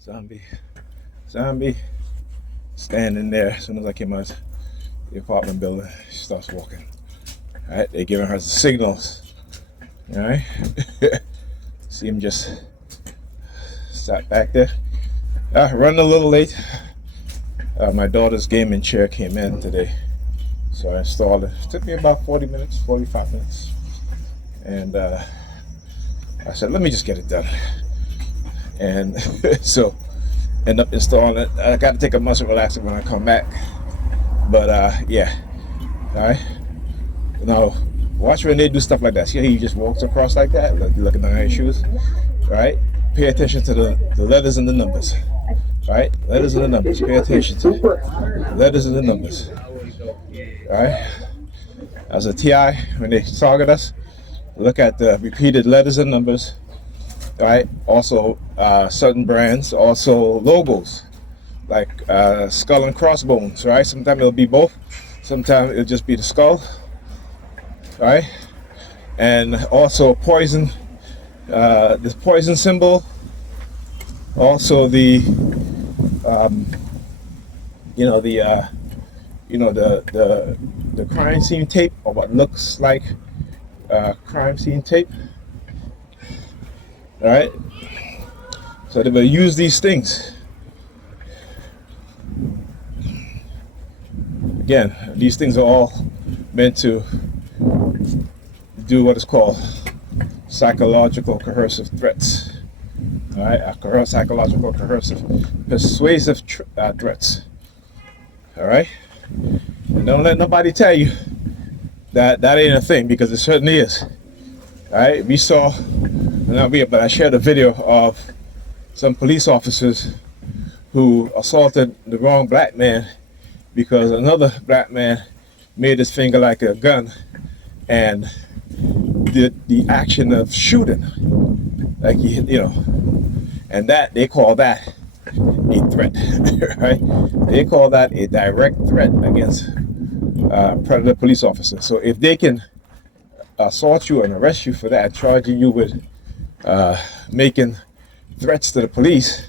Zombie. Zombie. Standing there. As soon as I came out the apartment building, she starts walking. Alright, they're giving her the signals. Alright? See him just sat back there. Running a little late. My daughter's gaming chair came in today. So I installed it. It took me about 40 minutes, 45 minutes. And I said, let me just get it done. And so end up installing it. I got to take a muscle relaxer when I come back. But yeah. Alright. Now watch when they do stuff like that. See how he just walks across like that? Like looking down at his shoes. Right? Pay attention to the letters and the numbers. Right? Letters and the numbers. Pay attention to the letters and the numbers. Alright? As a TI, when they target us, look at the repeated letters and numbers. Right? Also, certain brands, also logos, like skull and crossbones. Right? Sometimes it'll be both. Sometimes it'll just be the skull. Right? And also poison. This poison symbol. Also the, the crime scene tape, or what looks like crime scene tape. All right, so they will use these things. Again, these things are all meant to do what is called psychological coercive threats. All right, psychological coercive, persuasive threats. All right, and don't let nobody tell you that ain't a thing, because it certainly is. All right, we saw. But I shared a video of some police officers who assaulted the wrong black man because another black man made his finger like a gun and did the action of shooting, like and that they call that a threat, right? They call that a direct threat against predator police officers. So if they can assault you and arrest you for that, charging you with making threats to the police,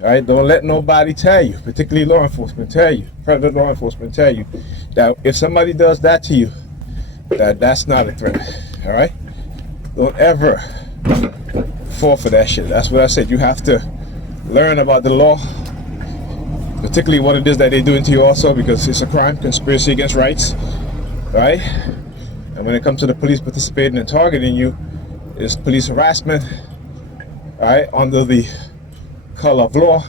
right? Don't let nobody tell you, particularly law enforcement, tell you, predator law enforcement tell you that if somebody does that to you, that's not a threat. All right? Don't ever fall for that shit. That's what I said. You have to learn about the law, particularly what it is that they're doing to you also, because it's a crime, conspiracy against rights, right? And when it comes to the police participating and targeting you, it's police harassment, right, under the color of law.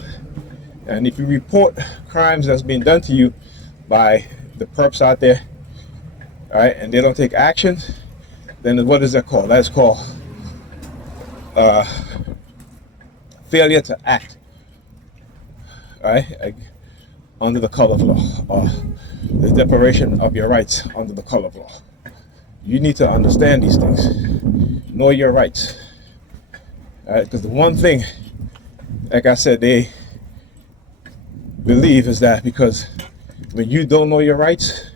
And if you report crimes that's being done to you by the perps out there, right, and they don't take action, then what is that called? That's called failure to act, right, under the color of law, or the deprivation of your rights under the color of law. You need to understand these things. Know your rights. Alright, because the one thing, like I said, they believe is that because when you don't know your rights,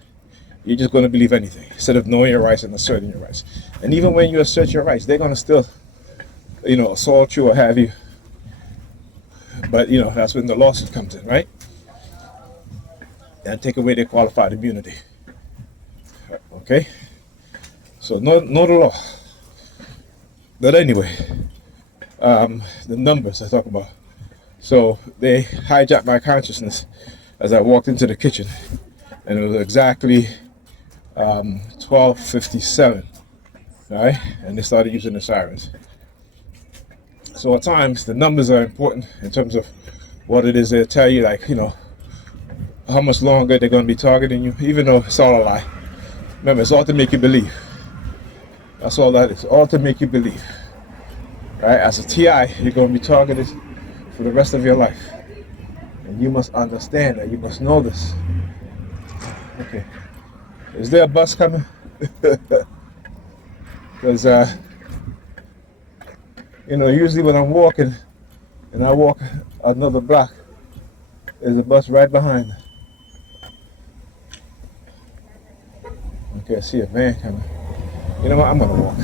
you're just going to believe anything instead of knowing your rights and asserting your rights. And even when you assert your rights, they're going to still, assault you or have you. But, that's when the lawsuit comes in, right? And take away their qualified immunity. Okay? So know the law. But anyway, the numbers I talk about. So they hijacked my consciousness as I walked into the kitchen, and it was exactly 12:57, right? And they started using the sirens. So at times the numbers are important in terms of what it is they tell you, like how much longer they're going to be targeting you, even though it's all a lie. Remember, it's all to make you believe. That's all that is, all to make you believe. Right? As a TI, you're going to be targeted for the rest of your life. And you must understand that. You must know this. Okay. Is there a bus coming? Because, usually when I'm walking and I walk another block, there's a bus right behind me. Okay, I see a van coming. You know what? I'm gonna walk.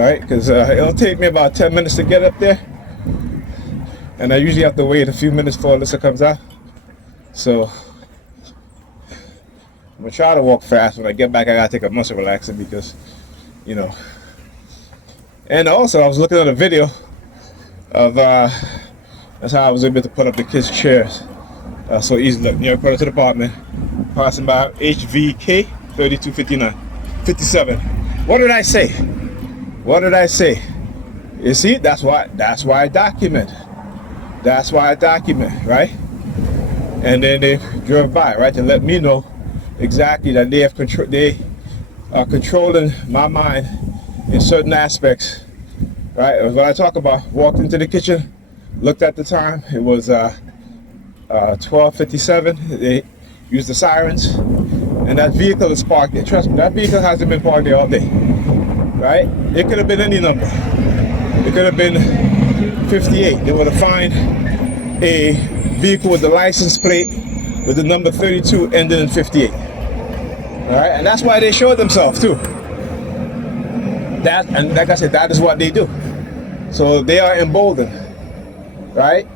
right? Because it'll take me about 10 minutes to get up there, and I usually have to wait a few minutes before Alyssa comes out. So I'm gonna try to walk fast. When I get back, I gotta take a muscle relaxant because, you know. And also, I was looking at a video of that's how I was able to put up the kids' chairs so easily. You know, put it to the apartment, passing by HVK 3259, 57. What did I say? What did I say? You see, that's why I document. That's why I document, right? And then they drove by, right, to let me know exactly that they are controlling my mind in certain aspects, right? When I talk about walked into the kitchen, looked at the time, it was 12:57. They used the sirens, and that vehicle is parked there. Trust me, that vehicle hasn't been parked there all day, right? It could have been any number. It could have been 58. They would have found a vehicle with the license plate with the number 32 ending in 58. All right, and that's why they showed themselves too. That, and like I said, that is what they do. So they are emboldened, right?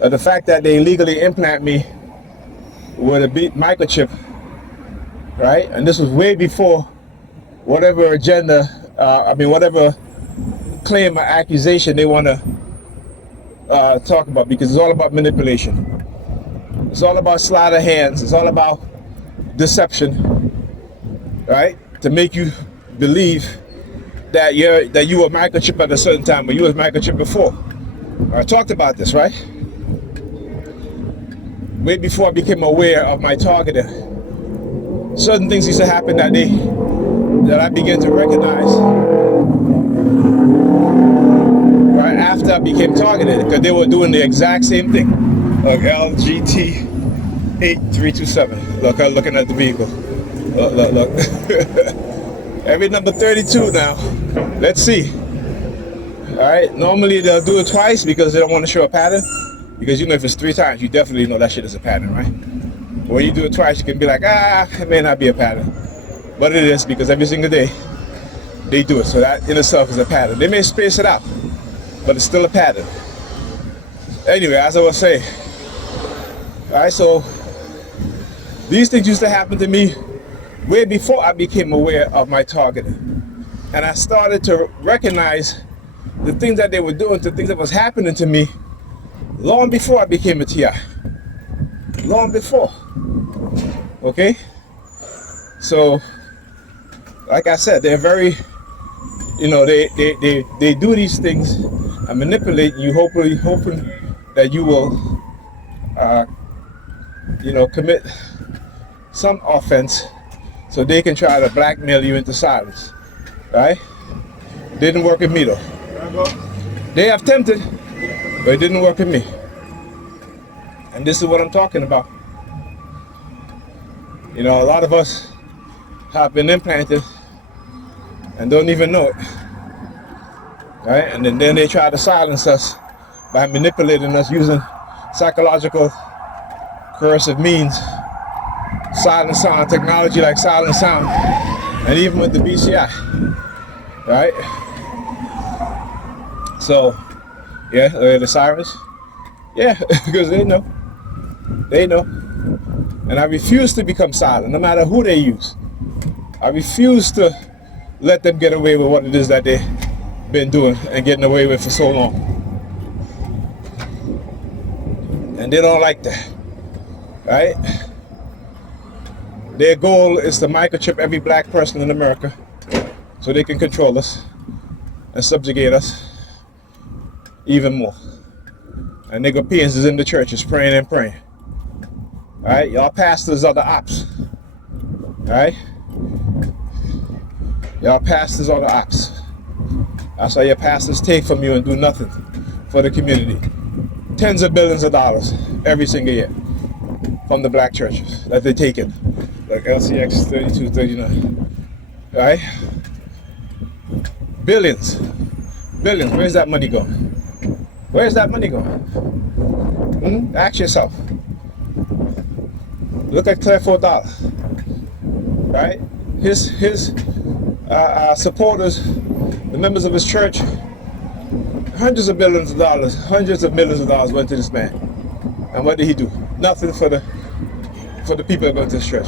The fact that they illegally implant me with a microchip, right? And this was way before whatever agenda, whatever claim or accusation they want to talk about, because it's all about manipulation. It's all about sleight of hands. It's all about deception, right? To make you believe that you were microchipped at a certain time, but you was microchipped before. I talked about this, right? Way before I became aware of my targeting. Certain things used to happen that I began to recognize right after I became targeted, because they were doing the exact same thing. Like LGT 8327. Look, I'm looking at the vehicle. Look. Every number 32 now. Let's see. All right. Normally they'll do it twice because they don't want to show a pattern. Because you know, if it's 3 times, you definitely know that shit is a pattern, right? When you do it twice, you can be like, it may not be a pattern, but it is, because every single day they do it. So that in itself is a pattern. They may space it out, but it's still a pattern. Anyway, as I was saying, all right. So these things used to happen to me way before I became aware of my targeting. And I started to recognize the things that they were doing, the things that was happening to me long before I became a TI. Long before. Okay? So, like I said, they're very, they do these things and manipulate you, hoping that you will, commit some offense so they can try to blackmail you into silence, right? Didn't work with me though. They have tempted, but it didn't work with me. And this is what I'm talking about. A lot of us have been implanted and don't even know it, right? And then they try to silence us by manipulating us using psychological coercive means, silent sound technology like silent sound, and even with the BCI, right? So, yeah, the sirens, yeah, because they know, and I refuse to become silent, no matter who they use. I refuse to let them get away with what it is that they've been doing and getting away with for so long. And they don't like that, right? Their goal is to microchip every black person in America so they can control us and subjugate us even more. And nigga Pians is in the churches praying and praying. All right, y'all pastors are the ops. All right, y'all pastors are the ops. That's why your pastors take from you and do nothing for the community. Tens of billions of dollars every single year from the black churches that they take in, like LCX 3239. All right, billions. Where's that money going? Where's that money going? Ask yourself. Look at Claire $4, right? His supporters the members of his church, hundreds of millions of dollars went to this man. And what did he do? Nothing for the people that go to this church.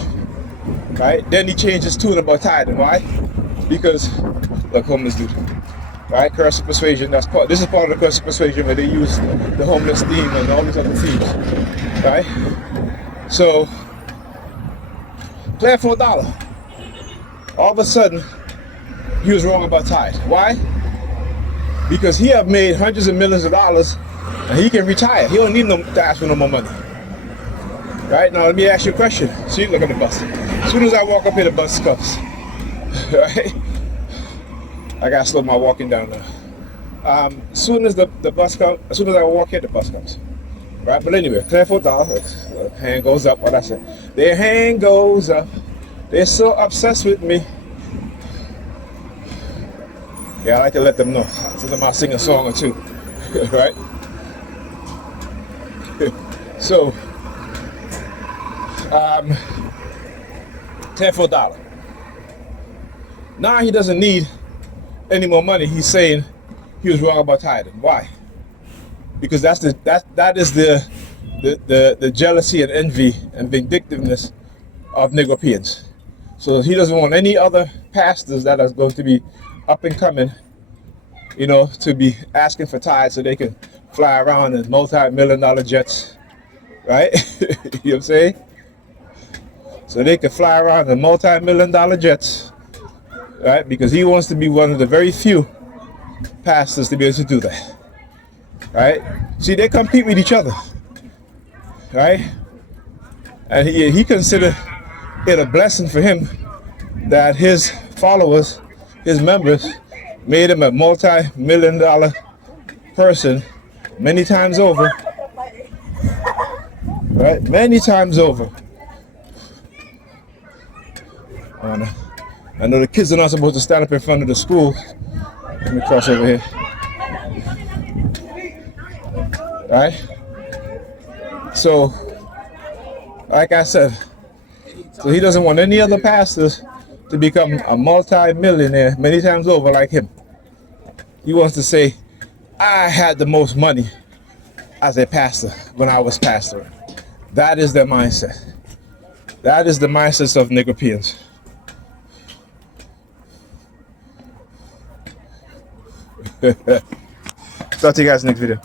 Right? Then he changed his tune about tithing. Why? Because look, homeless dude. Right? Curse of persuasion. This is part of the curse of persuasion where they use the homeless theme and all these other themes. Right? So playing for $1. All of a sudden, he was wrong about tithe. Why? Because he have made hundreds of millions of dollars and he can retire. He don't need to ask for no more money. Right? Now let me ask you a question. See, look at the bus. As soon as I walk up here, the bus comes. Right? I gotta slow my walking down now. As soon as the bus comes, as soon as I walk here, the bus comes. Right? But anyway, clear for $1. Hand goes up. What I said. Their hand goes up. They're so obsessed with me. Yeah, I like to let them know. Sometimes I'll sing a song or two. Right? So, 10 for $1. Now he doesn't need any more money. He's saying he was wrong about tithing. Why? Because that is the jealousy and envy and vindictiveness of Negropeans. So he doesn't want any other pastors that are going to be up and coming, you know, to be asking for tithes so they can fly around in multi-million-dollar jets, right? You know what I'm saying? So they can fly around in multi-million-dollar jets, right? Because he wants to be one of the very few pastors to be able to do that, right? See, they compete with each other, right? And he considered it a blessing for him that his followers, his members, made him a multi-million-dollar person many times over, right? Many times over. I know the kids are not supposed to stand up in front of the school. Let me cross over here. Right? So, like I said, so he doesn't want any other pastors to become a multi-millionaire many times over like him. He wants to say, I had the most money as a pastor when I was pastoring. That is their mindset. That is the mindset of Negropeans. Talk to you guys next video.